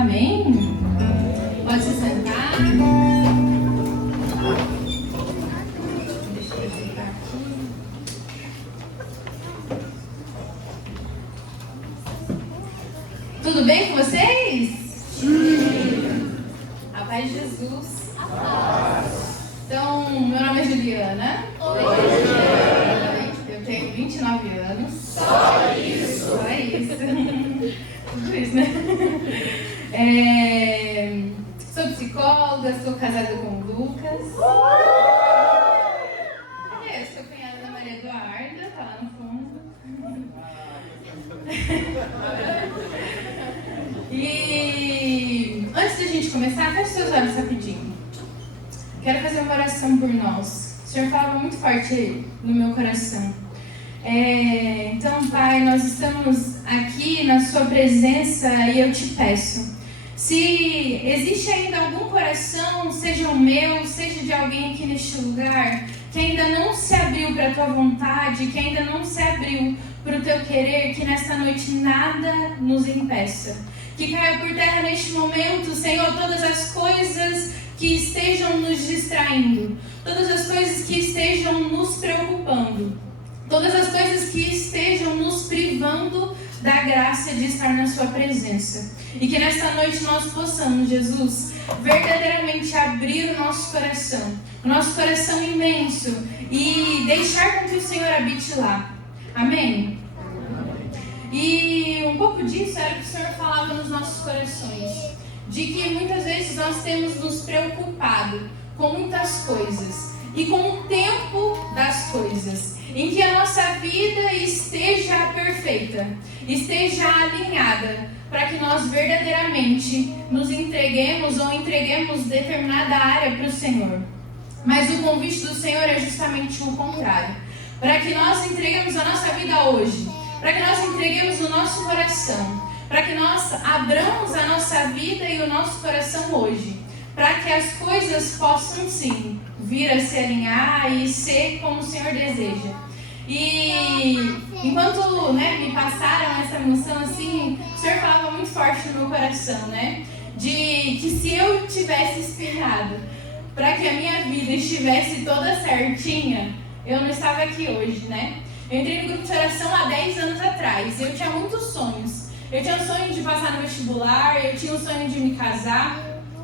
Amém? Pode se sentar. Deixa eu ajeitar aqui. Tudo bem com vocês? Sim. A paz de Jesus. A paz. Então, meu nome é Juliana. Oi, Juliana. Eu tenho 29 anos. Só isso. Só isso. Tudo isso, né? Sou psicóloga, sou casada com o Lucas. Sou cunhada da Maria Eduarda, tá lá no fundo. E antes da gente começar, feche seus olhos rapidinho. Quero fazer uma oração por nós. O Senhor falava muito forte no meu coração. Então, Pai, nós estamos aqui na Sua presença e eu te peço, se existe ainda algum coração, seja o meu, seja de alguém aqui neste lugar, que ainda não se abriu para a Tua vontade, que ainda não se abriu para o Teu querer, que nesta noite nada nos impeça. Que caia por terra neste momento, Senhor, todas as coisas que estejam nos distraindo, todas as coisas que estejam nos preocupando, todas as coisas que estejam nos privando da graça de estar na Sua presença. E que nesta noite nós possamos, Jesus, verdadeiramente abrir o nosso coração imenso, e deixar com que o Senhor habite lá. Amém? E um pouco disso era o que o Senhor falava nos nossos corações, de que muitas vezes nós temos nos preocupado com muitas coisas e com o tempo das coisas, em que a nossa vida esteja perfeita, esteja alinhada, para que nós verdadeiramente nos entreguemos ou entreguemos determinada área para o Senhor. Mas o convite do Senhor é justamente o contrário, para que nós entreguemos a nossa vida hoje, para que nós entreguemos o nosso coração, para que nós abramos a nossa vida e o nosso coração hoje, para que as coisas possam sim vir a se alinhar e ser como o Senhor deseja. E enquanto me passaram essa emoção assim, o Senhor falava muito forte no meu coração, de que se eu tivesse esperado para que a minha vida estivesse toda certinha, eu não estava aqui hoje, Eu entrei no grupo de oração há 10 anos atrás. Eu tinha muitos sonhos. Eu tinha o sonho de passar no vestibular, eu tinha o sonho de me casar,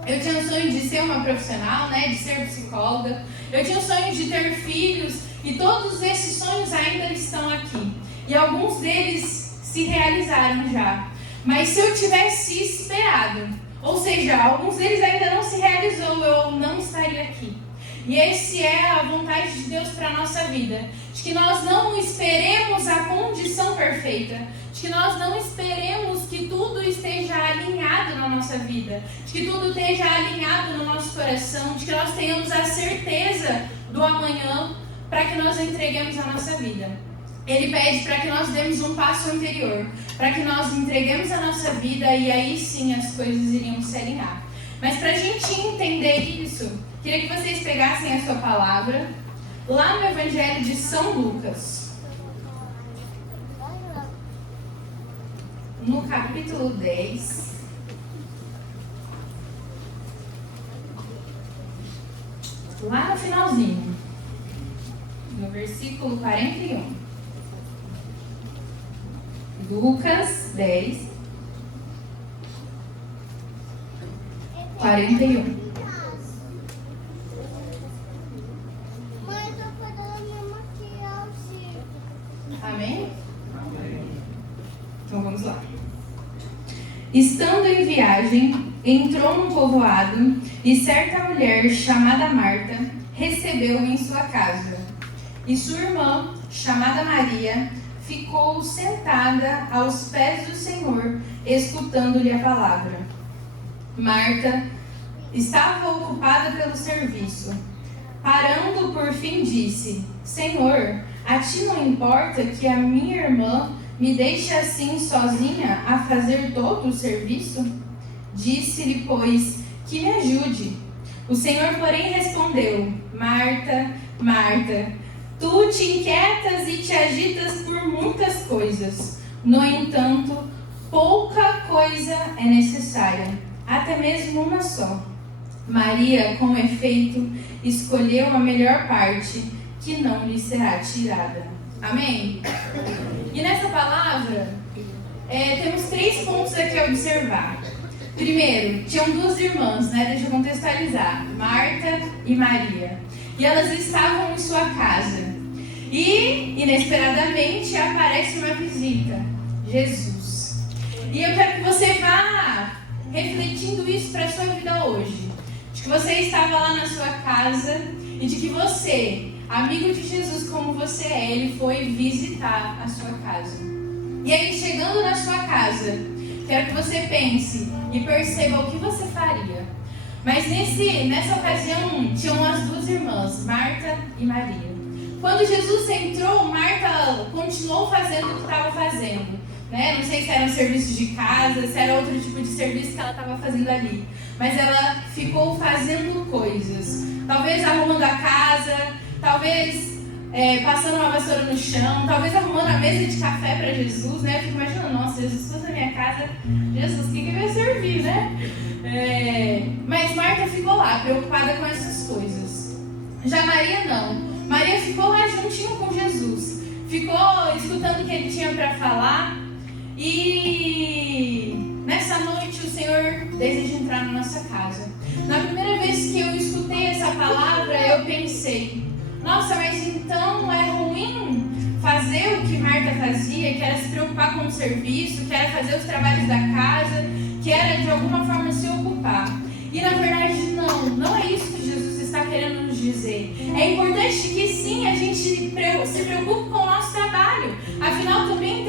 eu tinha o sonho de ser uma profissional, de ser psicóloga, eu tinha o sonho de ter filhos, e todos esses sonhos ainda estão aqui. E alguns deles se realizaram já. Mas se eu tivesse esperado, ou seja, alguns deles ainda não se realizou, eu não estaria aqui. E essa é a vontade de Deus para a nossa vida, de que nós não esperemos a condição perfeita, de que nós não esperemos que tudo esteja alinhado na nossa vida, de que tudo esteja alinhado no nosso coração, de que nós tenhamos a certeza do amanhã para que nós entreguemos a nossa vida. Ele pede para que nós demos um passo anterior, para que nós entreguemos a nossa vida e aí sim as coisas iriam se alinhar. Mas para a gente entender isso, queria que vocês pegassem a sua palavra lá no Evangelho de São Lucas, no capítulo 10, lá no finalzinho, no versículo 41. Lucas 10, 41. Amém? Então vamos lá. Estando em viagem, entrou num povoado e certa mulher chamada Marta recebeu-o em sua casa. E sua irmã, chamada Maria, ficou sentada aos pés do Senhor, escutando-lhe a palavra. Marta estava ocupada pelo serviço. Parando por fim, disse: Senhor, a ti não importa que a minha irmã me deixe assim sozinha a fazer todo o serviço? Disse-lhe, pois, que me ajude. O Senhor, porém, respondeu: Marta, Marta, tu te inquietas e te agitas por muitas coisas. No entanto, pouca coisa é necessária, até mesmo uma só. Maria, com efeito, escolheu a melhor parte, que não lhe será tirada. Amém? E nessa palavra, temos 3 pontos aqui a observar. Primeiro, tinham 2 irmãs, né? Deixa eu contextualizar. Marta e Maria. E elas estavam em sua casa. E, inesperadamente, aparece uma visita. Jesus. E eu quero que você vá refletindo isso para a sua vida hoje. De que você estava lá na sua casa e de que você, amigo de Jesus como você é, ele foi visitar a sua casa. E aí, chegando na sua casa, quero que você pense e perceba o que você faria. Mas nessa ocasião, tinham as 2 irmãs, Marta e Maria. Quando Jesus entrou, Marta continuou fazendo o que estava fazendo. Né? Não sei se era um serviço de casa, se era outro tipo de serviço que ela estava fazendo ali. Mas ela ficou fazendo coisas. Talvez arrumando a casa, talvez passando uma vassoura no chão, talvez arrumando a mesa de café para Jesus, né? Eu fico imaginando, nossa, Jesus foi na minha casa, Jesus, o que vai servir, né? Mas Marta ficou lá, preocupada com essas coisas. Já Maria não. Maria ficou lá juntinho com Jesus. Ficou escutando o que ele tinha para falar. E nessa noite o Senhor deseja entrar na nossa casa. Na primeira vez que eu escutei essa palavra, eu pensei, nossa, mas então é ruim fazer o que Marta fazia, que era se preocupar com o serviço, que era fazer os trabalhos da casa, que era de alguma forma se ocupar. E na verdade não é isso que Jesus está querendo nos dizer. É importante que sim, a gente se preocupe com o nosso trabalho. Afinal, também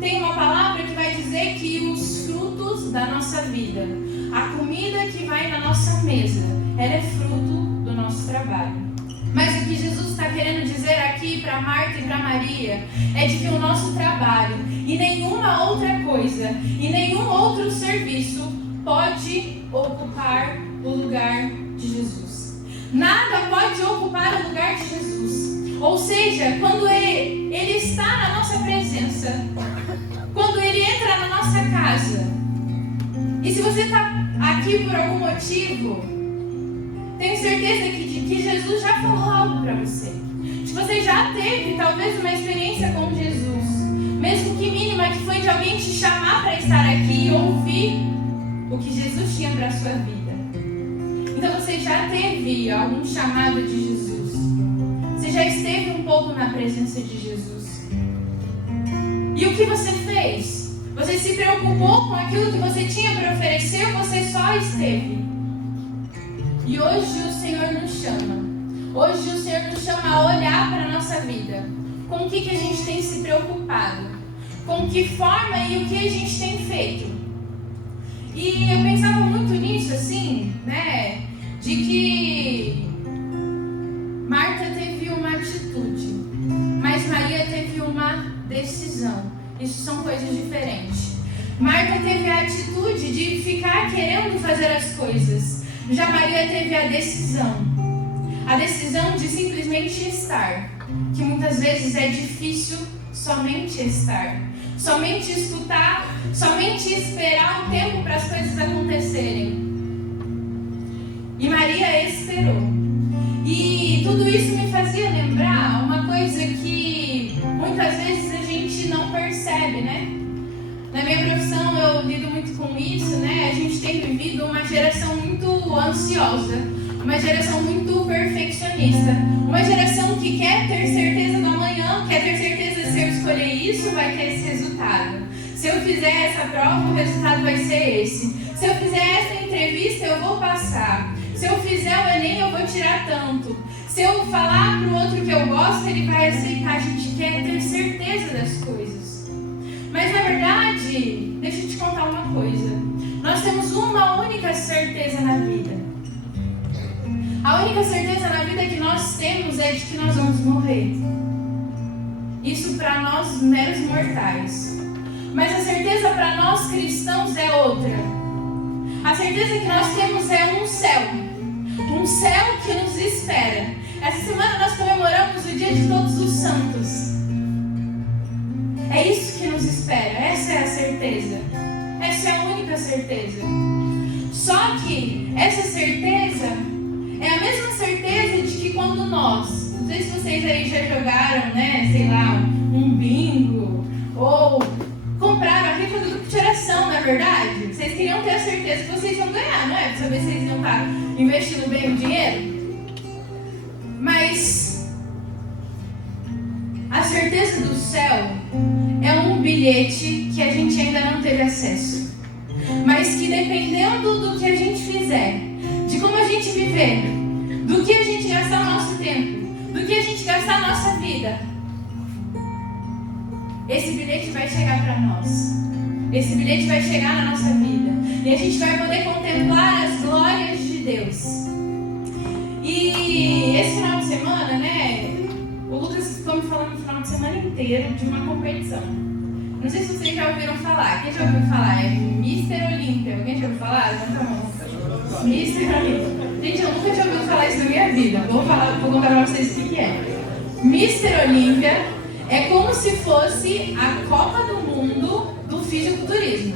tem uma palavra que vai dizer que os frutos da nossa vida, a comida que vai na nossa mesa, ela é fruto do nosso trabalho. Mas o que Jesus está querendo dizer aqui para Marta e para Maria é de que o nosso trabalho e nenhuma outra coisa e nenhum outro serviço pode ocupar o lugar de Jesus. Nada pode ocupar o lugar de Jesus. Ou seja, quando ele está na nossa presença, quando ele entra na nossa casa, e se você está aqui por algum motivo, tenho certeza que Jesus já falou algo para você. Se você já teve talvez uma experiência com Jesus, mesmo que mínima, que foi de alguém te chamar para estar aqui e ouvir o que Jesus tinha para a sua vida. Então você já teve algum chamado de Jesus. Você já esteve um pouco na presença de Jesus. E o que você fez? Você se preocupou com aquilo que você tinha para oferecer ou você só esteve? E hoje o Senhor nos chama. Hoje o Senhor nos chama a olhar para a nossa vida. Com o que a gente tem se preocupado? Com que forma e o que a gente tem feito? E eu pensava muito nisso, assim, né? De que Marta teve uma atitude, mas Maria teve uma decisão. Isso são coisas diferentes. Marta teve a atitude de ficar querendo fazer as coisas. Já Maria teve a decisão de simplesmente estar, que muitas vezes é difícil somente estar, somente escutar, somente esperar um tempo para as coisas acontecerem. E Maria esperou. E tudo isso me fazia lembrar uma coisa que muitas vezes a gente não percebe, né? Na minha profissão eu lido muito com isso, né? A gente tem vivido uma geração muito ansiosa, uma geração muito perfeccionista, uma geração que quer ter certeza do amanhã, quer ter certeza se eu escolher isso, vai ter esse resultado. Se eu fizer essa prova, o resultado vai ser esse. Se eu fizer essa entrevista, eu vou passar. Se eu fizer o Enem, eu vou tirar tanto. Se eu falar para o outro que eu gosto, ele vai aceitar. A gente quer ter certeza das coisas. Mas na verdade, deixa eu te contar uma coisa. Nós temos uma única certeza na vida. A única certeza na vida que nós temos é de que nós vamos morrer. Isso para nós meros mortais. Mas a certeza para nós cristãos é outra. A certeza que nós temos é um céu. Um céu que nos espera. Essa semana nós comemoramos o Dia de Todos os Santos. É isso que nos nos espera. Essa é a certeza. Essa é a única certeza. Só que essa certeza é a mesma certeza de que quando nós, não sei se vocês aí já jogaram, né, sei lá, um bingo, ou compraram a rifa do grupo de oração, não é verdade? Vocês queriam ter a certeza que vocês iam ganhar, não é? Para saber se vocês iam estar investindo bem o dinheiro. Mas a certeza do céu é um bilhete que a gente ainda não teve acesso. Mas que dependendo do que a gente fizer, de como a gente viver, do que a gente gastar o nosso tempo, do que a gente gastar a nossa vida, esse bilhete vai chegar para nós. Esse bilhete vai chegar na nossa vida. E a gente vai poder contemplar as glórias de Deus. E esse final de semana, né, o Lucas ficou me falando o final de semana inteiro de uma competição. Não sei se vocês já ouviram falar. Quem já ouviu falar? É Mr. Olímpia. Alguém já ouviu falar? Levanta a mão. Mr. Olímpia. Gente, eu nunca tinha ouvido falar isso na minha vida. Vou contar pra vocês o que é. Mr. Olímpia é como se fosse a Copa do Mundo do fisiculturismo.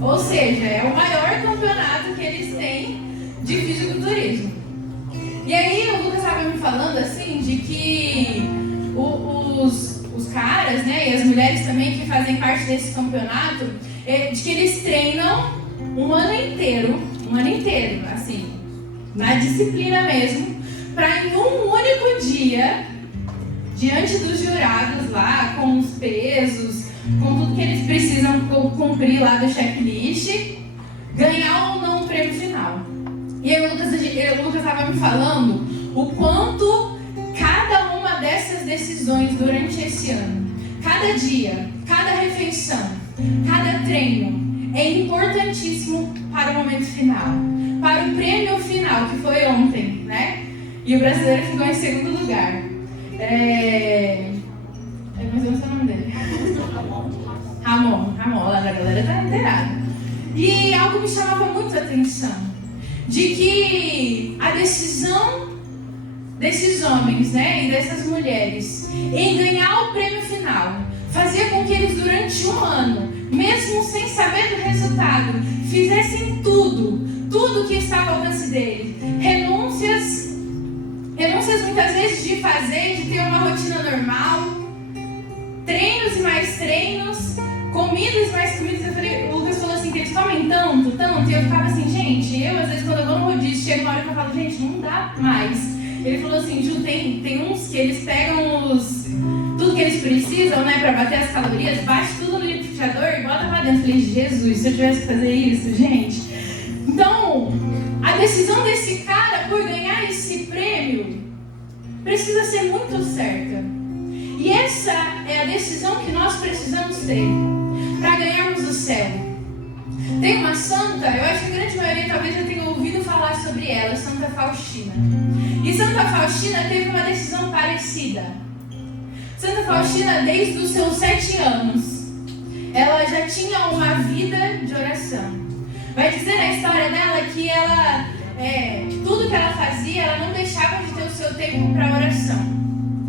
Ou seja, é o maior campeonato que eles têm de fisiculturismo. E aí o Lucas estava me falando assim de que os caras, né, e as mulheres também que fazem parte desse campeonato, de que eles treinam um ano inteiro, assim, na disciplina mesmo, para em um único dia, diante dos jurados lá, com os pesos, com tudo que eles precisam cumprir lá do checklist, ganhar ou não o prêmio final. E aí o Lucas estava me falando o quanto cada uma dessas decisões durante esse ano, cada dia, cada refeição, cada treino, é importantíssimo para o momento final, para o prêmio final, que foi ontem, né? E o brasileiro ficou em segundo lugar. Mas eu não sei o nome dele. Ramon, a galera tá inteirada. E algo me chamava muito a atenção, de que a decisão desses homens, né, e dessas mulheres em ganhar o prêmio final fazia com que eles durante um ano, mesmo sem saber do resultado, fizessem tudo que estava ao alcance deles. Renúncias muitas vezes de fazer, de ter uma rotina normal, treinos e mais treinos, comidas e mais comidas. O Lucas falou assim que eles comem tanto, e eu ficava assim, gente, às vezes quando eu vou no rodízio, chega uma hora que eu falo, gente, não dá mais. Ele falou assim, Ju, tem uns que eles pegam tudo que eles precisam, né, pra bater as calorias, bate tudo no liquidificador e bota pra dentro. Eu falei, Jesus, se eu tivesse que fazer isso, gente. Então, a decisão desse cara por ganhar esse prêmio precisa ser muito certa. E essa é a decisão que nós precisamos ter para ganharmos o céu. Tem uma santa, eu acho que a grande maioria talvez já tenha ouvido falar sobre ela, Santa Faustina. E Santa Faustina teve uma decisão parecida. Santa Faustina, desde os seus 7 anos, ela já tinha uma vida de oração. Vai dizer na história dela que ela, tudo que ela fazia, ela não deixava de ter o seu tempo para oração.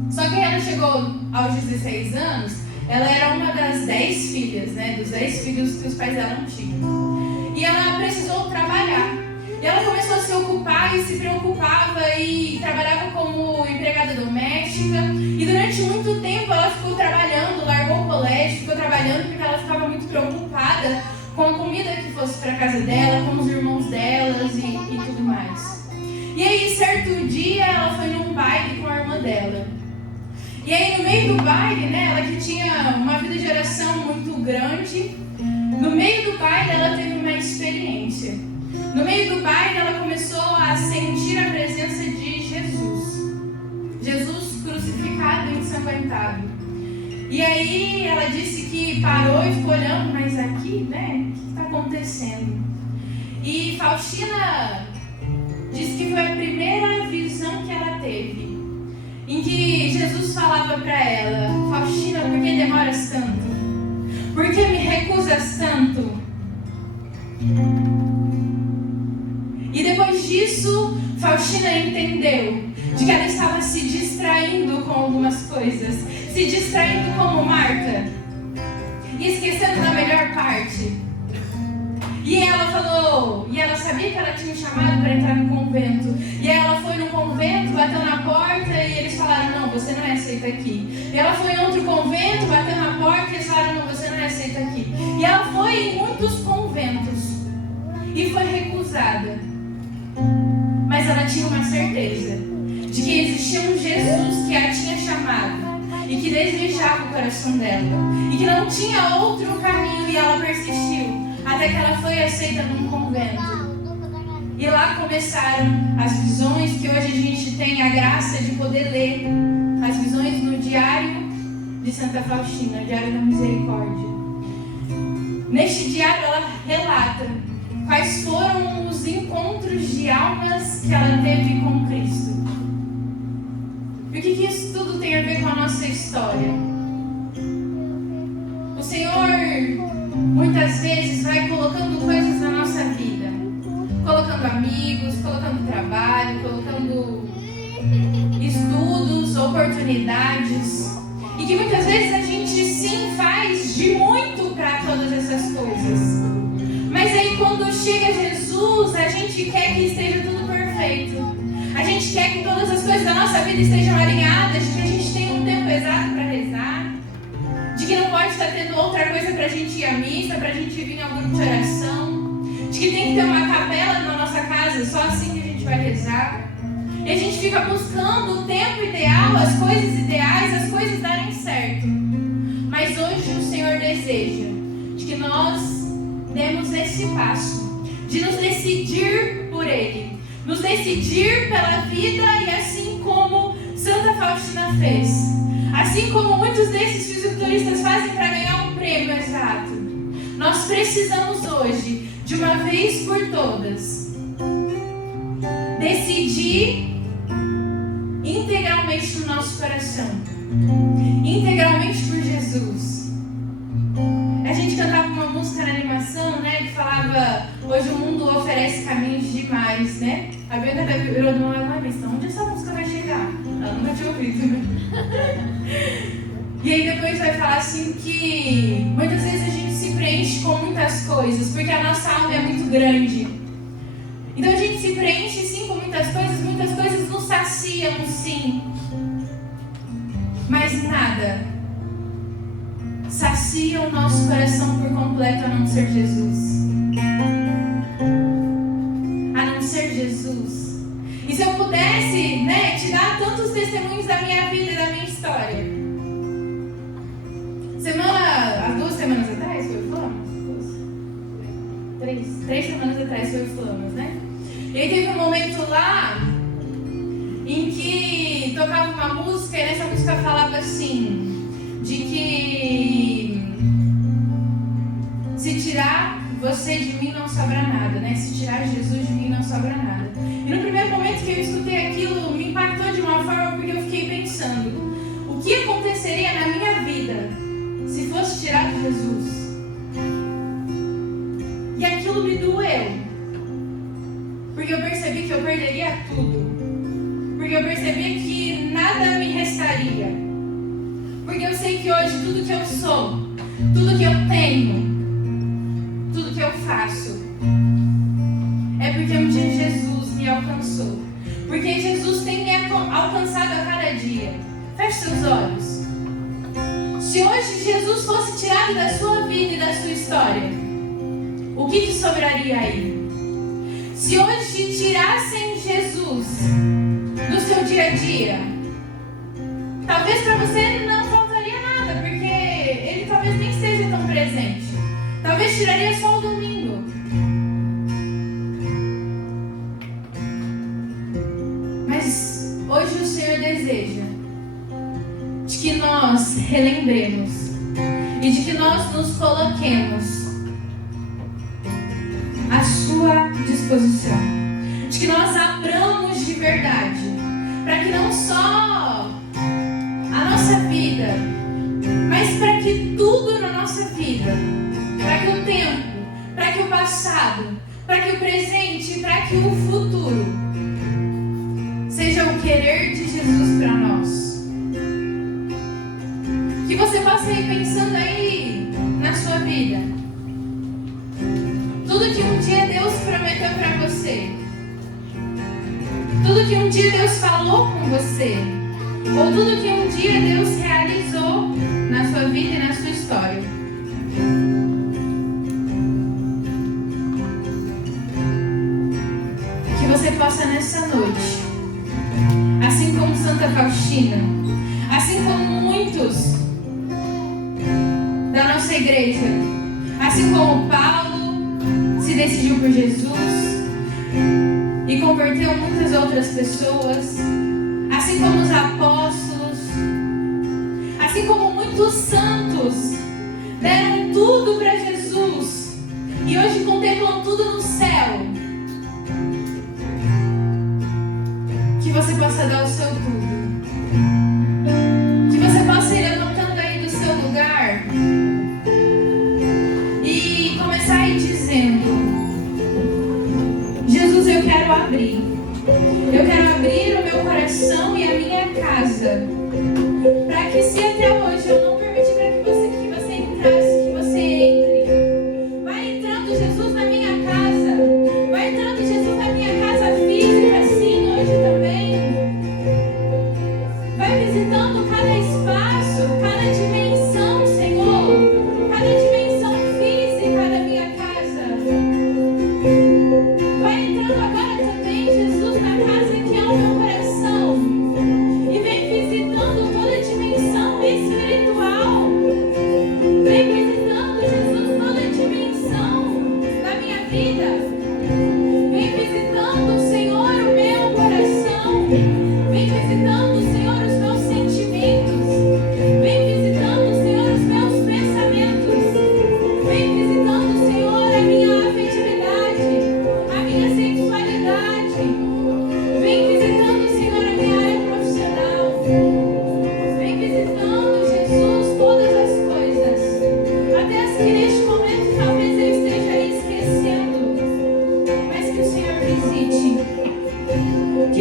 Só que ela chegou aos 16 anos, ela era uma das 10 filhas, né? Dos 10 filhos que os pais dela não tinham. E ela precisou trabalhar. E ela começou a se ocupar e se preocupava e trabalhava como empregada doméstica. E durante muito tempo ela ficou trabalhando, largou o colégio, ficou trabalhando porque ela ficava muito preocupada com a comida que fosse para casa dela, com os irmãos delas e tudo mais. E aí, certo dia, ela foi num baile com a irmã dela. E aí, no meio do baile, né, ela que tinha uma vida de oração muito grande, no meio do baile ela teve uma experiência. No meio do baile ela começou a sentir a presença de Jesus. Jesus crucificado e ensanguentado. E aí ela disse que parou e ficou olhando, mas aqui, né, o que está acontecendo? E Faustina disse que foi a primeira visão que ela teve, em que Jesus falava para ela, Faustina, por que demoras tanto? Por que me recusas tanto? E depois disso, Faustina entendeu de que ela estava se distraindo com algumas coisas, se distraindo como Marta. e esquecendo da melhor parte. E ela sabia que ela tinha um chamado para entrar no convento. E ela foi no convento, bateu na porta e eles falaram, não, você não é aceita aqui. E ela foi em outro convento, bateu na porta e eles falaram, não, você não é aceita aqui. E ela foi em muitos conventos e foi recusada. Mas ela tinha uma certeza de que existia um Jesus que a tinha chamado e que desejava o coração dela e que não tinha outro caminho, e ela persistiu até que ela foi aceita num convento. E lá começaram as visões que hoje a gente tem a graça de poder ler, as visões no Diário de Santa Faustina, Diário da Misericórdia. Neste diário ela relata quais foram os encontros de almas que ela teve com Cristo. E o que isso tudo tem a ver com a nossa história? O Senhor muitas vezes vai colocando coisas na nossa vida, colocando amigos, colocando trabalho, colocando estudos, oportunidades, e que muitas vezes a gente sim faz de muito para todas essas coisas. Mas aí quando chega Jesus, a gente quer que esteja tudo perfeito. A gente quer que todas as coisas da nossa vida estejam alinhadas, de que a gente tenha um tempo exato para rezar, de que não pode estar tendo outra coisa para a gente ir à missa, para a gente vir ao grupo de oração, de que tem que ter uma capela na nossa casa, só assim que a gente vai rezar. E a gente fica buscando o tempo ideal, as coisas ideais, as coisas darem certo. Mas hoje o Senhor deseja de que nós demos esse passo, de nos decidir por Ele, nos decidir pela vida, e assim como Santa Faustina fez, assim como muitos desses fisiculturistas fazem para ganhar um prêmio exato, nós precisamos hoje, de uma vez por todas, decidir integralmente no nosso coração, integralmente por Jesus. A gente cantava uma música na animação, né, que falava, hoje o mundo oferece caminhos demais, né? A Bianca até virou de uma lista, onde essa música vai chegar? Ela nunca tinha ouvido, né? E aí depois vai falar assim que muitas vezes a gente se preenche com muitas coisas, porque a nossa alma é muito grande. Então a gente se preenche sim com muitas coisas nos saciam sim. Mas nada sacia o nosso coração por completo a não ser Jesus. A não ser Jesus. E se eu pudesse, né, te dar tantos testemunhos da minha vida e da minha história. Há 2 semanas atrás foi o Flamas? 3 semanas atrás foi o Flamas, né? E aí teve um momento lá em que tocava uma música e nessa música falava assim, de que se tirar você de mim não sobra nada, né? Se tirar Jesus de mim não sobra nada. E no primeiro momento que eu escutei aquilo, me impactou de uma forma, porque eu fiquei pensando, o que aconteceria na minha vida se fosse tirado Jesus? E aquilo me doeu, porque eu percebi que eu perderia tudo, porque eu percebi que nada me restaria, porque eu sei que hoje tudo que eu sou, tudo que eu tenho, tudo que eu faço, é porque um dia Jesus me alcançou, porque Jesus tem me alcançado a cada dia. Feche seus olhos. Se hoje Jesus fosse tirado da sua vida e da sua história, o que sobraria aí? Se hoje tirassem Jesus do seu dia a dia, talvez para você não faltaria nada, porque Ele talvez nem esteja tão presente. Talvez tiraria só o domingo. Mas hoje o Senhor deseja de que nós relembremos e de que nós nos coloquemos à sua disposição, de que nós abramos de verdade, para que não só a nossa vida, mas para que tudo na nossa vida, para que o tempo, para que o passado, para que o presente, para que o futuro seja o querer de Jesus para nós. Que você possa ir pensando aí na vida. Tudo que um dia Deus prometeu para você. Tudo que um dia Deus falou com você. Ou tudo que um dia Deus realizou na sua vida e na sua história. Que você possa nessa noite, assim como Santa Faustina, assim como muitos da nossa igreja, assim como Paulo se decidiu por Jesus e converteu muitas outras pessoas, assim como os apóstolos, assim como muitos santos deram tudo para Jesus e hoje contemplam tudo no céu. Que você possa dar o seu tudo. Que você possa ir levantando aí do seu lugar e começar aí dizendo: Jesus, eu quero abrir. Eu quero abrir o meu coração e a minha casa, para que se até hoje eu não